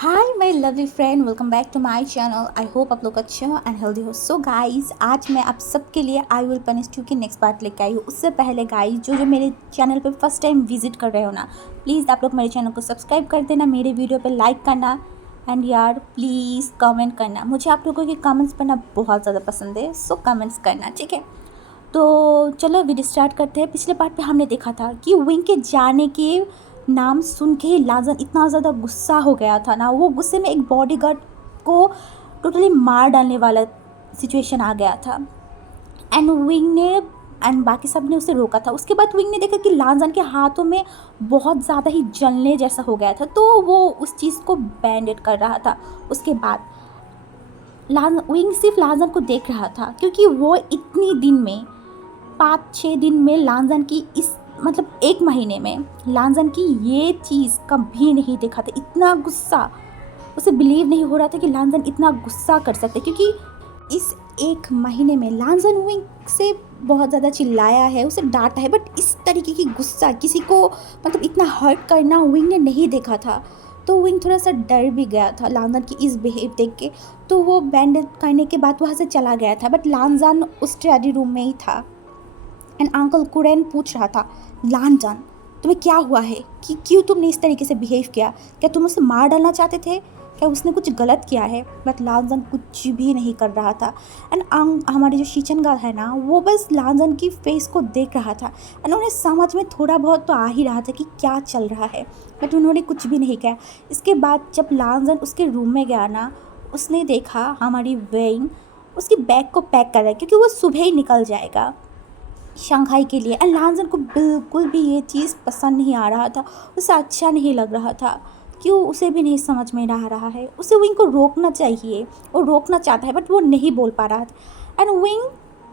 Hi my lovely friend, welcome back to my channel. I hope आप लोग अच्छे हो एंड हेल्दी हो। सो गाइस, आज मैं आप सबके लिए आई विल पनिश 2 की नेक्स्ट पार्ट लेके आई हूँ। उससे पहले गाइस, जो मेरे चैनल पे फर्स्ट टाइम विजिट कर रहे हो ना, प्लीज़ आप लोग मेरे चैनल को सब्सक्राइब कर देना, मेरे वीडियो पे लाइक करना एंड यार प्लीज़ कमेंट करना। मुझे आप लोगों के कमेंट्स पढ़ना बहुत ज़्यादा पसंद है, सो कमेंट्स करना, ठीक है। तो चलो वीडियो स्टार्ट करते हैं। पिछले पार्ट पे हमने देखा था कि विंग के जाने के नाम सुन के ही लाजन इतना ज़्यादा गुस्सा हो गया था ना, वो गुस्से में एक बॉडीगार्ड को टोटली मार डालने वाला सिचुएशन आ गया था। एंड विंग ने एंड बाकी सब ने उसे रोका था। उसके बाद विंग ने देखा कि लाजन के हाथों में बहुत ज़्यादा ही जलने जैसा हो गया था, तो वो उस चीज़ को बैंडेड कर रहा था। उसके बाद विंग सिर्फ लाजन को देख रहा था, क्योंकि वो इतनी दिन में 5-6 दिन में लांजन की इस मतलब 1 महीने में लांजन की ये चीज़ कभी नहीं देखा था। इतना गुस्सा, उसे बिलीव नहीं हो रहा था कि लांजन इतना गुस्सा कर सकते, क्योंकि इस 1 महीने में लांजन विंग से बहुत ज़्यादा चिल्लाया है, उसे डांटा है, बट इस तरीके की गुस्सा किसी को मतलब इतना हर्ट करना विंग ने नहीं देखा था। तो विंग थोड़ा सा डर भी गया था लांजन की इस बिहेव देख के। तो वो बैंड करने के बाद वहाँ से चला गया था, बट लांजन उस स्टडी रूम में ही था। एंड अंकल कुरैन पूछ रहा था, लांजन तुम्हें क्या हुआ है कि क्यों तुमने इस तरीके से बिहेव किया? क्या तुम उसे मार डालना चाहते थे? क्या उसने कुछ गलत किया है? बट लांजन कुछ भी नहीं कर रहा था। एंड हमारे जो शीचनगा है ना, वो बस लांजन की फेस को देख रहा था। एंड उन्हें समझ में थोड़ा बहुत तो आ ही रहा था कि क्या चल रहा है, बट उन्होंने कुछ भी नहीं किया। इसके बाद जब लांजन उसके रूम में गया ना, उसने देखा हमारी वेइंग उसकी बैग को पैक कर रहा है, क्योंकि वो सुबह ही निकल जाएगा शंघाई के लिए। एंड लांजन को बिल्कुल भी ये चीज़ पसंद नहीं आ रहा था, उसे अच्छा नहीं लग रहा था। क्यों, उसे भी नहीं समझ में आ रहा है। उसे विंग को रोकना चाहिए, वो रोकना चाहता है, बट वो नहीं बोल पा रहा था। एंड विंग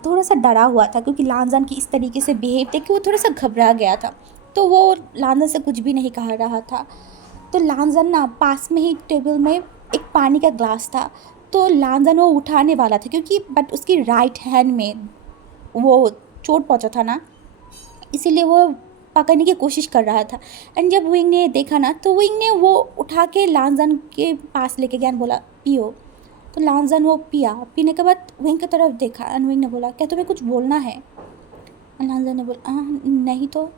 थोड़ा सा डरा हुआ था, क्योंकि लांजन की इस तरीके से बिहेव देख के वो थोड़ा सा घबरा गया था। तो वो लांजन से कुछ भी नहीं कह रहा था। तो लांजन ना पास में ही टेबल में एक पानी का ग्लास था, तो लांजन वो उठाने वाला था, क्योंकि बट उसकी राइट हैंड में वो चोट पहुंचा था ना, इसीलिए वो पकड़ने की कोशिश कर रहा था। एंड जब विंग ने देखा ना, तो विंग ने वो उठा के लांजन के पास लेके गया, बोला पियो। तो लांजन वो पिया। पीने के बाद विंग की तरफ देखा एंड विंग ने बोला, क्या तुम्हें कुछ बोलना है? लांजन ने बोला, हाँ नहीं तो।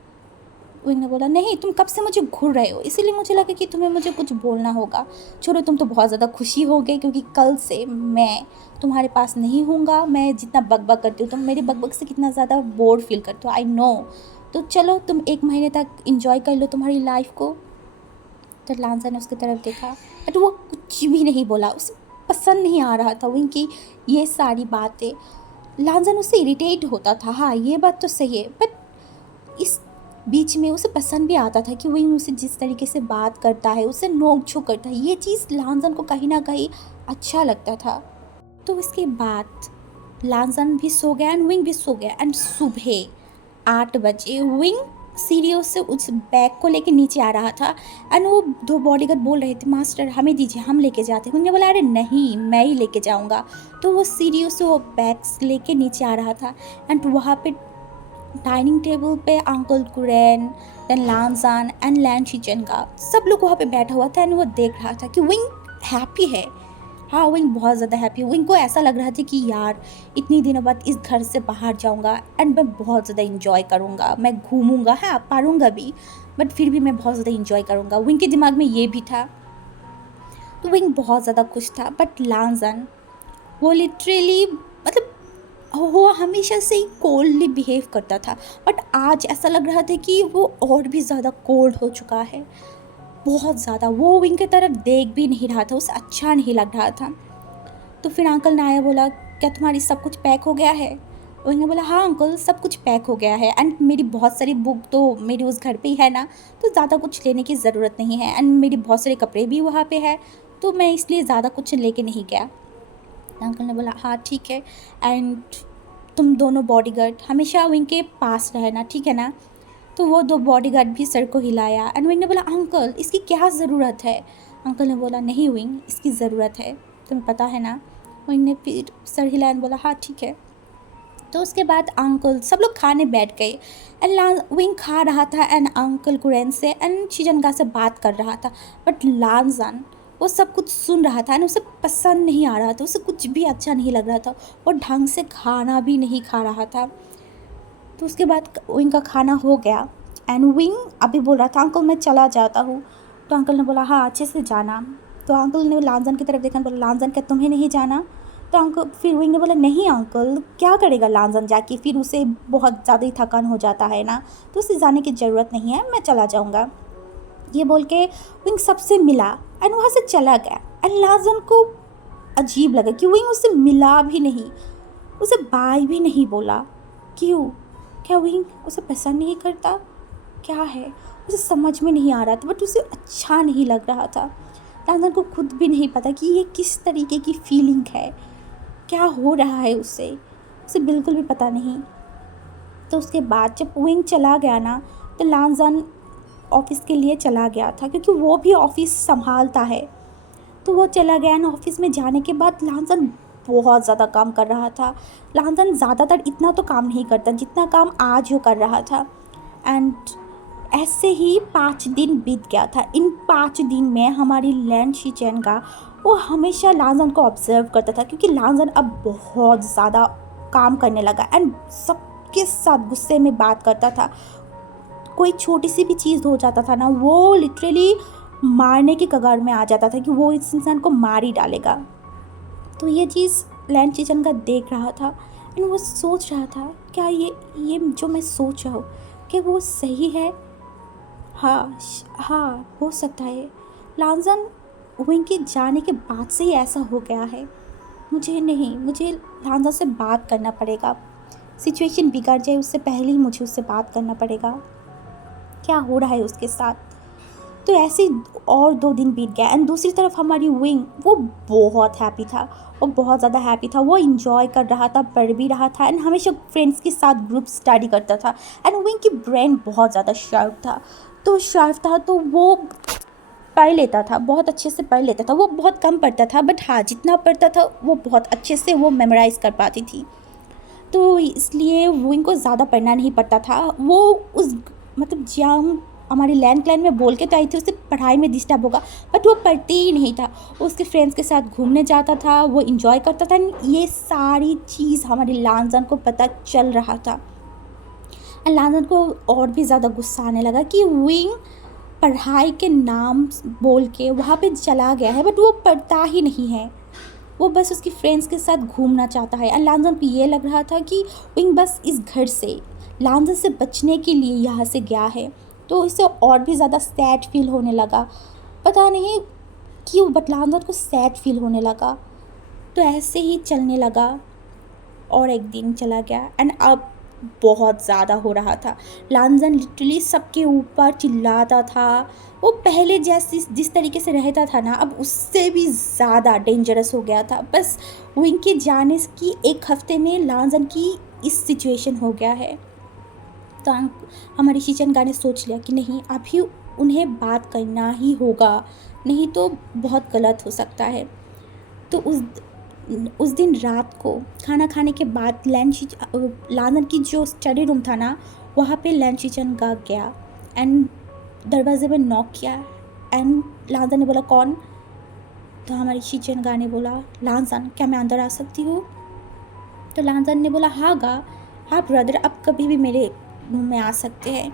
विंग ने बोला, नहीं, तुम कब से मुझे घूर रहे हो, इसीलिए मुझे लगा कि तुम्हें मुझे कुछ बोलना होगा। छोड़ो, तुम तो बहुत ज़्यादा खुशी हो गई, क्योंकि कल से मैं तुम्हारे पास नहीं हूँगा। मैं जितना बकबक करती हूँ, तुम मेरी बकबक से कितना ज़्यादा बोर फील करते हो, आई नो। तो चलो, तुम 1 महीने तक इंजॉय कर लो तुम्हारी लाइफ को। तो लांजा ने उसकी तरफ देखा, बट वो कुछ भी नहीं बोला। उसे पसंद नहीं आ रहा था विंग की ये सारी बातें। लांजन उससे इरिटेट होता था, हाँ ये बात तो सही है, बट इस बीच में उसे पसंद भी आता था कि वही उसे जिस तरीके से बात करता है, उसे नोक झोंक करता है, ये चीज़ लांजन को कहीं ना कहीं अच्छा लगता था। तो इसके बाद लांजन भी सो गया एंड विंग भी सो गया। एंड सुबह 8 बजे विंग सीढ़ियों से उस बैग को लेके नीचे आ रहा था। एंड वो 2 बॉडीगार्ड बोल रहे थे, मास्टर हमें दीजिए, हम लेके जाते हैं। विंग ने बोला, अरे नहीं, मैं ही लेके जाऊँगा। तो वो सीढ़ियों से वो बैग्स लेके नीचे आ रहा था। एंड वहाँ पे डाइनिंग टेबल पे अंकल कुरैन, देन लांजान एंड लैन शिचनगा, सब लोग वहाँ पे बैठा हुआ था। एंड वो देख रहा था कि विंग हैप्पी है। हाँ, विंग बहुत ज़्यादा हैप्पी है। विंग को ऐसा लग रहा था कि यार इतनी दिनों बाद इस घर से बाहर जाऊँगा एंड मैं बहुत ज़्यादा इंजॉय करूँगा, मैं घूमूँगा, हाँ पारूँगा भी, बट फिर भी मैं बहुत ज़्यादा इंजॉय करूँगा। विंग के दिमाग में ये भी था। तो विंग बहुत ज़्यादा खुश था। बट लांजन, वो लिटरली मतलब वो हमेशा से ही कोल्डली बिहेव करता था, बट आज ऐसा लग रहा था कि वो और भी ज़्यादा कोल्ड हो चुका है, बहुत ज़्यादा। वो विंग की तरफ देख भी नहीं रहा था, उसे अच्छा नहीं लग रहा था। तो फिर अंकल ने आया, बोला, क्या तुम्हारी सब कुछ पैक हो गया है? विंग ने बोला, हाँ अंकल, सब कुछ पैक हो गया है। एंड मेरी बहुत सारी बुक तो मेरी उस घर पे ही है ना, तो ज़्यादा कुछ लेने की ज़रूरत नहीं है। एंड मेरी बहुत सारे कपड़े भी वहाँ पे है, तो मैं इसलिए ज़्यादा कुछ लेके नहीं गया। अंकल ने बोला, हाँ ठीक है। एंड तुम दोनों बॉडीगार्ड हमेशा विंग के पास रहना, ठीक है ना? तो वो 2 बॉडीगार्ड भी सर को हिलाया। एंड विंग ने बोला, अंकल इसकी क्या ज़रूरत है? अंकल ने बोला, नहीं विंग, इसकी ज़रूरत है, तुम्हें पता है ना? विंग ने फिर सर हिलाया बोला, हाँ ठीक है। तो उसके बाद अंकल सब लोग खाने बैठ गए। एंड विंग खा रहा था एंड अंकल कुरैन से एंड शिजनगा से बात कर रहा था। बट लांजन वो सब कुछ सुन रहा था, एंड उसे पसंद नहीं आ रहा था, उसे कुछ भी अच्छा नहीं लग रहा था, और ढंग से खाना भी नहीं खा रहा था। तो उसके बाद विंग का खाना हो गया, एंड विंग अभी बोल रहा था अंकल मैं चला जाता हूँ। तो अंकल ने बोला हाँ अच्छे से जाना। तो अंकल ने लांजन की तरफ देखा, बोला लांजन क्या तुम्हें नहीं जाना? तो अंकल, फिर विंग ने बोला नहीं अंकल, क्या करेगा लांजन जाके, फिर उसे बहुत ज़्यादा ही थकान हो जाता है ना, तो उसे जाने की ज़रूरत नहीं है, मैं चला जाऊँगा। ये बोल के विंग सबसे मिला एंड वहाँ से चला गया। एंड लांजन को अजीब लगा कि विंग उससे मिला भी नहीं, उसे बाय भी नहीं बोला। क्यों? क्या विंग उसे पसंद नहीं करता? क्या है? उसे समझ में नहीं आ रहा था, बट उसे अच्छा नहीं लग रहा था। लांजन को खुद भी नहीं पता कि ये किस तरीके की फीलिंग है, क्या हो रहा है उसे बिल्कुल भी पता नहीं। तो उसके बाद जब विंग चला गया ना, तो लांजन ऑफिस के लिए चला गया था, क्योंकि वो भी ऑफिस संभालता है। तो वो चला गया ना, ऑफिस में जाने के बाद लांजन बहुत ज़्यादा काम कर रहा था। लांजन ज़्यादातर इतना तो काम नहीं करता जितना काम आज वो कर रहा था। एंड ऐसे ही 5 दिन बीत गया था। इन 5 दिन में हमारी लैन शिचेंगा वो हमेशा लांजन को ऑब्जर्व करता था, क्योंकि लांजन अब बहुत ज़्यादा काम करने लगा एंड सबके साथ गुस्से में बात करता था। कोई छोटी सी भी चीज़ हो जाता था ना, वो लिटरली मारने के कगार में आ जाता था कि वो इस इंसान को मार ही डालेगा। तो ये चीज़ लैन शिचेंगा देख रहा था एंड वो सोच रहा था क्या ये जो मैं सोच रहा हूँ क्या वो सही है? हाँ हो सकता है। लांजन विंग के जाने के बाद से ही ऐसा हो गया है। मुझे लांजन से बात करना पड़ेगा। सिचुएशन बिगड़ जाए उससे पहले ही मुझे उससे बात करना पड़ेगा, क्या हो रहा है उसके साथ। तो ऐसे और 2 दिन बीत गया एंड दूसरी तरफ हमारी विंग वो बहुत हैप्पी था, वो बहुत ज़्यादा हैप्पी था। वो इंजॉय कर रहा था, पढ़ भी रहा था एंड हमेशा फ्रेंड्स के साथ ग्रुप स्टडी करता था। एंड विंग की ब्रेन बहुत ज़्यादा शार्प था, तो वो पढ़ लेता था, बहुत अच्छे से पढ़ लेता था। वो बहुत कम पढ़ता था, बट हाँ जितना पढ़ता था वो बहुत अच्छे से वो मेमोराइज़ कर पाती थी। तो इसलिए विंग को ज़्यादा पढ़ना नहीं पड़ता था। वो उस मतलब जहाँ हमारी लैंड क्लाइन में बोल के तो आई थी उसे पढ़ाई में डिस्टर्ब होगा, बट वो पढ़ती ही नहीं था। वो उसके फ्रेंड्स के साथ घूमने जाता था, वो इंजॉय करता था। ये सारी चीज़ हमारी लांजन को पता चल रहा था एंड लांजन को और भी ज़्यादा गुस्सा आने लगा कि विंग पढ़ाई के नाम बोल के वहाँ पे चला गया है, बट वो पढ़ता ही नहीं है। वो बस उसकी फ्रेंड्स के साथ घूमना चाहता है। एंड लांजन को ये लग रहा था कि विंग बस इस घर से लांजन से बचने के लिए यहाँ से गया है। तो इससे और भी ज़्यादा सैड फील होने लगा, पता नहीं क्यों, बट लांजन को सैड फील होने लगा। तो ऐसे ही चलने लगा और एक दिन चला गया एंड अब बहुत ज़्यादा हो रहा था। लांजन लिटरली सबके ऊपर चिल्लाता था। वो पहले जैसे जिस तरीके से रहता था ना, अब उससे भी ज़्यादा डेंजरस हो गया था। बस विंग के जाने की 1 हफ्ते में लांजन की इस सिचुएशन हो गया है। तो हमारी शिचेंगा ने सोच लिया कि नहीं अभी उन्हें बात करना ही होगा, नहीं तो बहुत गलत हो सकता है। तो उस दिन रात को खाना खाने के बाद लांजन की जो स्टडी रूम था ना, वहाँ पे लैन शिचेंगा गया एंड दरवाजे में नॉक किया एंड लांजन ने बोला कौन? तो हमारी शिचेंगा ने बोला लांजन क्या मैं अंदर आ सकती हूँ? तो लांजन ने बोला हाँ ब्रदर, आप कभी भी मेरे रूम में आ सकते हैं।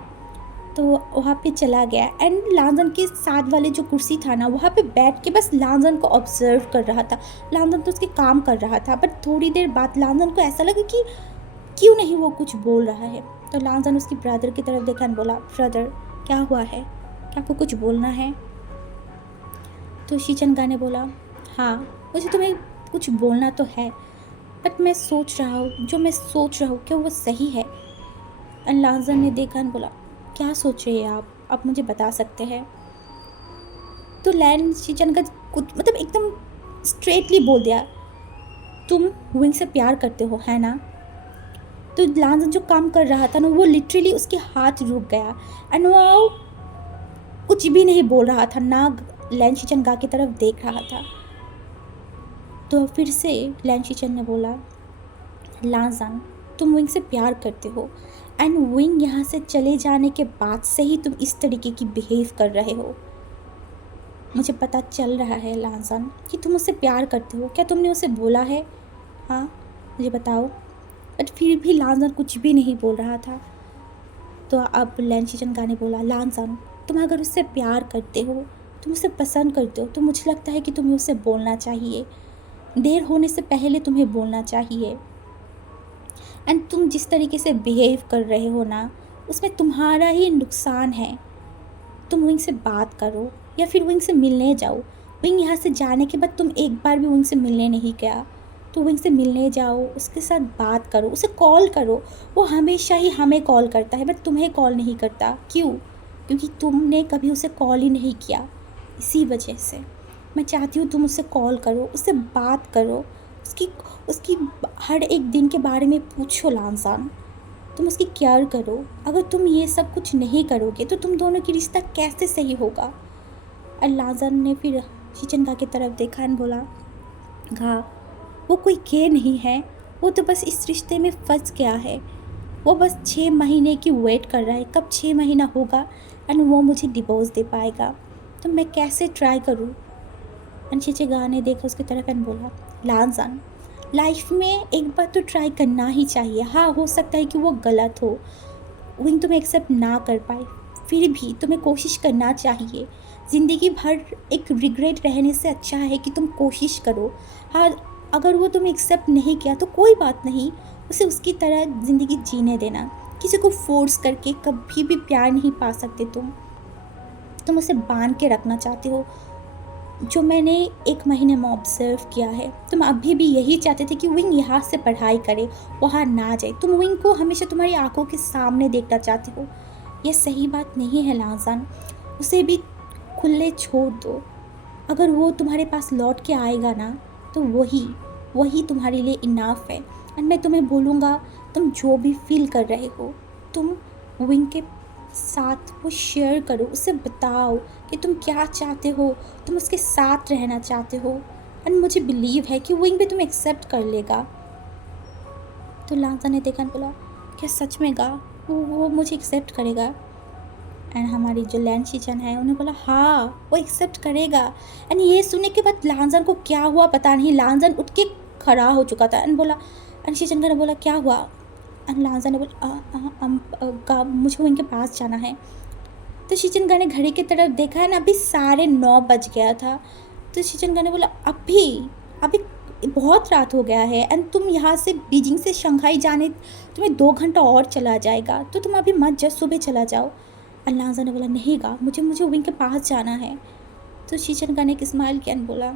तो वहाँ पे चला गया एंड लांजन के साथ वाले जो कुर्सी था ना, वहाँ पे बैठ के बस लांजन को ऑब्जर्व कर रहा था। लांजन तो उसके काम कर रहा था, बट थोड़ी देर बाद लांजन को ऐसा लगा कि क्यों नहीं वो कुछ बोल रहा है। तो लांजन उसकी ब्रदर की तरफ देखा और बोला ब्रदर क्या हुआ है, क्या आपको कुछ बोलना है? तो शिचेंगा ने बोला हाँ मुझे तुम्हें कुछ बोलना तो है, बट मैं सोच रहा हूँ जो मैं सोच रहा हूँ क्या वो सही है? एंड लांजन ने देखा और बोला क्या सोच रहे हैं आप मुझे बता सकते हैं? तो लैन शिचेंगा कुछ मतलब एकदम स्ट्रेटली बोल दिया तुम विंग से प्यार करते हो है ना? तो लांजन जो काम कर रहा था ना, वो लिटरली उसके हाथ रुक गया एंड वो कुछ भी नहीं बोल रहा था, ना लैन शिचेंगा की तरफ देख रहा था। तो फिर से लैन शिचेंगा ने बोला लांजन तुम विंग से प्यार करते हो एंड विंग यहाँ से चले जाने के बाद से ही तुम इस तरीके की बिहेव कर रहे हो। मुझे पता चल रहा है लांसन कि तुम उससे प्यार करते हो। क्या तुमने उसे बोला है? हाँ, मुझे बताओ। बट फिर भी लांसन कुछ भी नहीं बोल रहा था। तो अब लैन गा ने बोला, लांसन तुम अगर उससे प्यार करते हो, तुम उसे पसंद करते हो, तो मुझे लगता है कि तुम्हें उसे बोलना चाहिए। देर होने से पहले तुम्हें बोलना चाहिए। एंड तुम जिस तरीके से बिहेव कर रहे हो ना, उसमें तुम्हारा ही नुकसान है। तुम विंग से बात करो या फिर विंग से मिलने जाओ। विंग यहाँ से जाने के बाद तुम एक बार भी विंग से मिलने नहीं गया। तो विंग से मिलने जाओ, उसके साथ बात करो, उसे कॉल करो। वो हमेशा ही हमें कॉल करता है बट तुम्हें कॉल नहीं करता। क्यों? क्योंकि तुमने कभी उसे कॉल ही नहीं किया। इसी वजह से मैं चाहती हूँ तुम उससे कॉल करो, उससे बात करो, उसकी उसकी हर एक दिन के बारे में पूछो लांसान। तुम उसकी केयर करो। अगर तुम ये सब कुछ नहीं करोगे तो तुम दोनों की रिश्ता कैसे सही होगा? और लांसान ने फिर शीचनगा की तरफ देखा और बोला, घा वो कोई के नहीं है, वो तो बस इस रिश्ते में फंस गया है। वो बस 6 महीने की वेट कर रहा है, कब 6 महीना होगा एंड वो मुझे डिवोर्स दे पाएगा। तो मैं कैसे ट्राई करूँ? एंड शीचनगा ने देखा उसकी तरफ एंड बोला, लांसान लाइफ में एक बार तो ट्राई करना ही चाहिए। हाँ, हो सकता है कि वो गलत हो, विंग तुम्हें एक्सेप्ट ना कर पाए, फिर भी तुम्हें कोशिश करना चाहिए। ज़िंदगी भर एक रिग्रेट रहने से अच्छा है कि तुम कोशिश करो। हाँ, अगर वो तुम्हें एक्सेप्ट नहीं किया तो कोई बात नहीं, उसे उसकी तरह ज़िंदगी जीने देना। किसी को फोर्स करके कभी भी प्यार नहीं पा सकते तुम उसे बांध के रखना चाहते हो। जो मैंने 1 महीने में ऑब्ज़र्व किया है, तुम अभी भी यही चाहते थे कि विंग यहाँ से पढ़ाई करे, वहाँ ना जाए। तुम विंग को हमेशा तुम्हारी आंखों के सामने देखना चाहते हो। यह सही बात नहीं है लांसान, उसे भी खुले छोड़ दो। अगर वो तुम्हारे पास लौट के आएगा ना, तो वही तुम्हारे लिए इनाफ है। और मैं तुम्हें बोलूँगा, तुम जो भी फील कर रहे हो, तुम विंग के साथ वो शेयर करो, उसे बताओ कि तुम क्या चाहते हो, तुम उसके साथ रहना चाहते हो। एंड मुझे बिलीव है कि विंग भी तुम्हें एक्सेप्ट कर लेगा। तो लांसा ने देखा बोला, क्या सच में गा वो मुझे एक्सेप्ट करेगा? एंड हमारी जो लैन शीचन है उन्हें बोला, हाँ वो एक्सेप्ट करेगा। एंड ये सुनने के बाद लांसन को क्या हुआ पता नहीं, लांसन उठ के खड़ा हो चुका था। एंड बोला, एंड शीचन ने बोला, क्या हुआ? एंड लांसन ने बोला, मुझे उनके पास जाना है। तो शीचनगा ने घड़ी की तरफ देखा है ना, अभी 9:30 बज गया था। तो शीचनगा ने बोला, अभी बहुत रात हो गया है एंड तुम यहाँ से बीजिंग से शंघाई जाने तुम्हें 2 घंटा और चला जाएगा, तो तुम अभी मत जाओ, सुबह चला जाओ। लांसा ने बोला, नहीं गा, मुझे विंग के पास जाना है। तो शीचनगा ने एक स्माइल किया एंड बोला,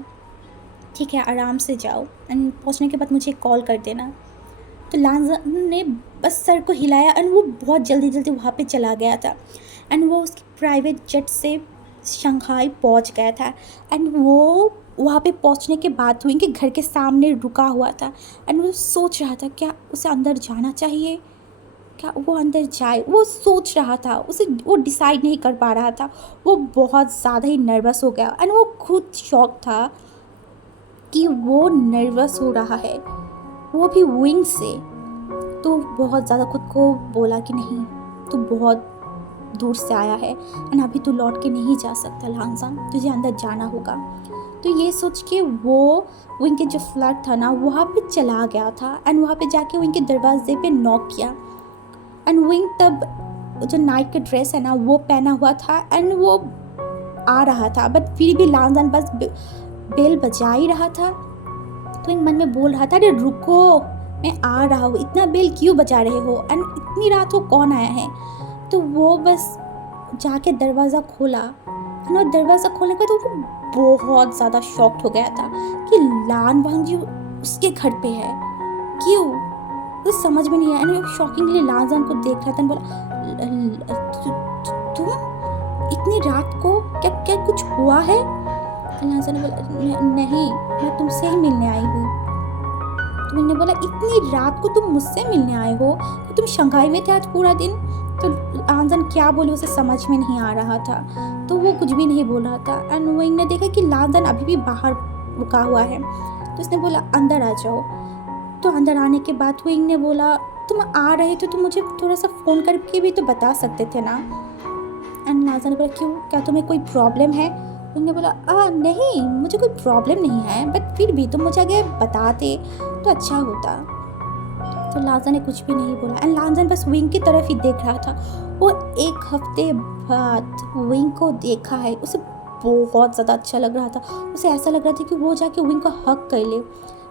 ठीक है, आराम से जाओ एंड पहुँचने के बाद मुझे कॉल कर देना। तो लांसा ने बस सर को हिलाया एंड वो बहुत जल्दी वहाँ पे चला गया था। एंड वो उसकी प्राइवेट जेट से शंघाई पहुँच गया था। एंड वो वहाँ पे पहुँचने के बाद विंग के घर के सामने रुका हुआ था। एंड वो सोच रहा था, क्या उसे अंदर जाना चाहिए, क्या वो अंदर जाए? वो सोच रहा था, वो डिसाइड नहीं कर पा रहा था। वो बहुत ज़्यादा ही नर्वस हो गया एंड वो खुद शॉक था कि वो नर्वस हो रहा है, वो भी विंग से। तो बहुत ज़्यादा खुद को बोला कि नहीं, तू बहुत दूर से आया है एंड अभी तू लौट के नहीं जा सकता लांसान, तुझे अंदर जाना होगा। तो ये सोच के वो विंग के जो फ्लैट था ना, वहाँ पे चला गया था एंड वहाँ पे जाके विंग के दरवाजे पे नॉक किया। एंड विंग तब जो नाइट का ड्रेस है ना वो पहना हुआ था एंड वो आ रहा था, बट फिर भी लांसान बस बेल बजा ही रहा था। तो विंग मन में बोल रहा था, अरे रुको, मैं आ रहा हूँ, इतना बेल क्यों बजा रहे हो एंड इतनी रात को कौन आया है? तो वो बस जाके दरवाज़ा खोला एंड दरवाज़ा खोलने के बाद वो बहुत ज़्यादा शॉक्ड हो गया था कि लान वांगजी उसके घर पे है। क्यों? तो समझ में नहीं आया। एंड शॉकिंगली लांसान को देख रहा था, बोला, तुम इतनी रात को क्या कुछ हुआ है? लांसान ने बोला, नहीं, मैं तुमसे ही मिलने आई हूँ। तो मैंने बोला, इतनी रात को तुम मुझसे मिलने आए हो? तो तुम शंघाई में थे आज पूरा दिन? तो लांसान क्या बोले उसे समझ में नहीं आ रहा था, तो वो कुछ भी नहीं बोल रहा था। एंड विंग ने देखा कि लांसान अभी भी बाहर रुका हुआ है, तो उसने बोला, अंदर आ जाओ। तो अंदर आने के बाद विंग ने बोला, तुम आ रहे थे तो मुझे थोड़ा सा फ़ोन करके भी तो बता सकते थे ना। एंड लांसान ने बोला, क्यों, क्या तुम्हें कोई प्रॉब्लम है? उन्होंने बोला नहीं मुझे कोई प्रॉब्लम नहीं है, बट फिर भी तुम मुझे आगे बताते तो अच्छा होता। तो लांजा ने कुछ भी नहीं बोला एंड लांजा बस विंग की तरफ ही देख रहा था। वो 1 हफ्ते बाद विंग को देखा है, उसे बहुत ज़्यादा अच्छा लग रहा था। उसे ऐसा लग रहा था कि वो जाके विंग का हक कर ले,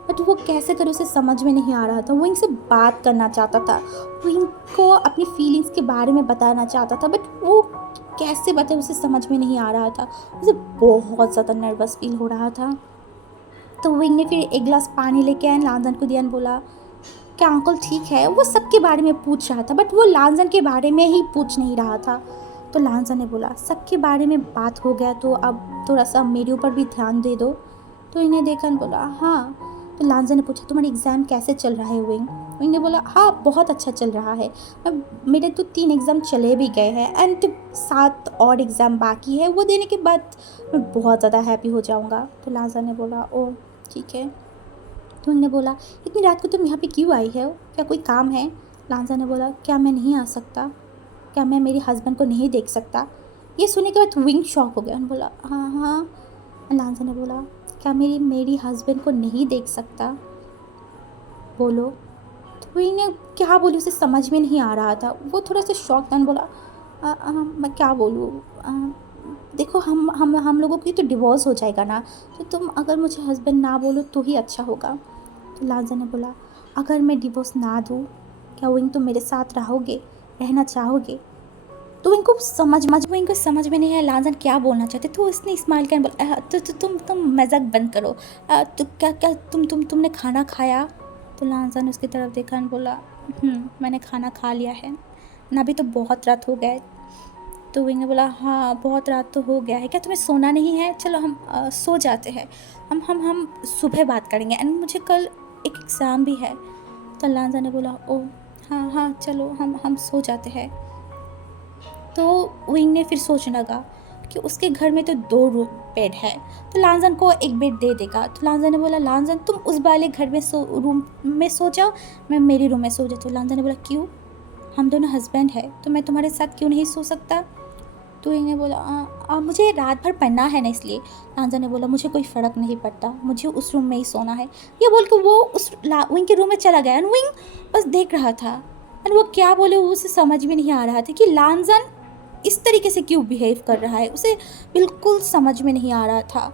बट वो कैसे करे उसे समझ में नहीं आ रहा था। विंग से बात करना चाहता था, विंग को अपनी फीलिंग्स के बारे में बताना चाहता था, बट वो कैसे बताए उसे समझ में नहीं आ रहा था। उसे बहुत ज़्यादा नर्वस फील हो रहा था। तो विंग ने फिर 1 गिलास पानी लेके आए, लांजन को दिया, बोला क्या अंकल ठीक है। वो सबके बारे में पूछ रहा था, बट वो लांजन के बारे में ही पूछ नहीं रहा था। तो लांजन ने बोला सबके बारे में बात हो गया, तो अब थोड़ा सा मेरे ऊपर भी ध्यान दे दो। तो इन्हें देखा बोला हाँ। तो लांजन ने पूछा तुम्हारा एग्ज़ाम कैसे चल रहा है विंग। विंग ने बोला हाँ बहुत अच्छा चल रहा है, अब मेरे तो 3 एग्ज़ाम चले भी गए हैं एंड 7 और एग्ज़ाम बाकी है, वो देने के बाद मैं बहुत ज़्यादा हैप्पी हो जाऊँगा। तो लांजन ने बोला ओ ठीक है। तो उन्होंने बोला इतनी रात को तुम यहाँ पे क्यों आई हो, क्या कोई काम है। लांजा ने बोला क्या मैं नहीं आ सकता, क्या मैं मेरे हस्बैंड को नहीं देख सकता। ये सुनने के बाद विंग शॉक हो गया, उन्होंने बोला हाँ हाँ। लांजा ने बोला क्या मेरी हस्बैंड को नहीं देख सकता, बोलो। तो विंग ने क्या बोली उसे समझ में नहीं आ रहा था। वो थोड़ा सा शॉक था, बोला मैं क्या बोलूँ, देखो हम लोगों की तो डिवोर्स हो जाएगा ना, तो तुम अगर मुझे हस्बैंड ना बोलो तो ही अच्छा होगा। तो लांजा ने बोला अगर मैं डिवोर्स ना दूँ क्या विंग तुम मेरे साथ रहोगे, रहना चाहोगे। तो इनको समझ में नहीं है लांजन क्या बोलना चाहते। तो उसने स्माइल कर बोला तो तुम मजाक बंद करो, तो क्या तुमने खाना खाया। तो लांजन ने उसकी तरफ देखा और बोला मैंने खाना खा लिया है ना, अभी तो बहुत रात हो गए। तो विंग ने बोला हाँ बहुत रात तो हो गया है, क्या तुम्हें सोना नहीं है, चलो हम सो जाते हैं, हम सुबह बात करेंगे एंड मुझे कल एक एग्ज़ाम भी है। तो लांजा ने बोला ओ हाँ हाँ चलो हम सो जाते हैं। तो विंग ने फिर सोचने लगा कि उसके घर में तो 2 रूम बेड है, तो लांजन को एक बेड दे देगा। तो लांजन ने बोला लांजन तुम उस वाले घर में रूम में सो जाओ, मैं मेरे रूम में सो जाती हूँ। लांजन ने बोला क्यों, हम दोनों हस्बैंड है तो मैं तुम्हारे साथ क्यों नहीं सो सकता। तो विंग ने बोला मुझे रात भर पढ़ना है ना इसलिए। लांजा ने बोला मुझे कोई फ़र्क नहीं पड़ता, मुझे उस रूम में ही सोना है। ये बोल के वो उस विंग के रूम में चला गया एंड विंग बस देख रहा था एंड वो क्या बोले वो उसे समझ में नहीं आ रहा था कि लांजन इस तरीके से क्यों बिहेव कर रहा है, उसे बिल्कुल समझ में नहीं आ रहा था।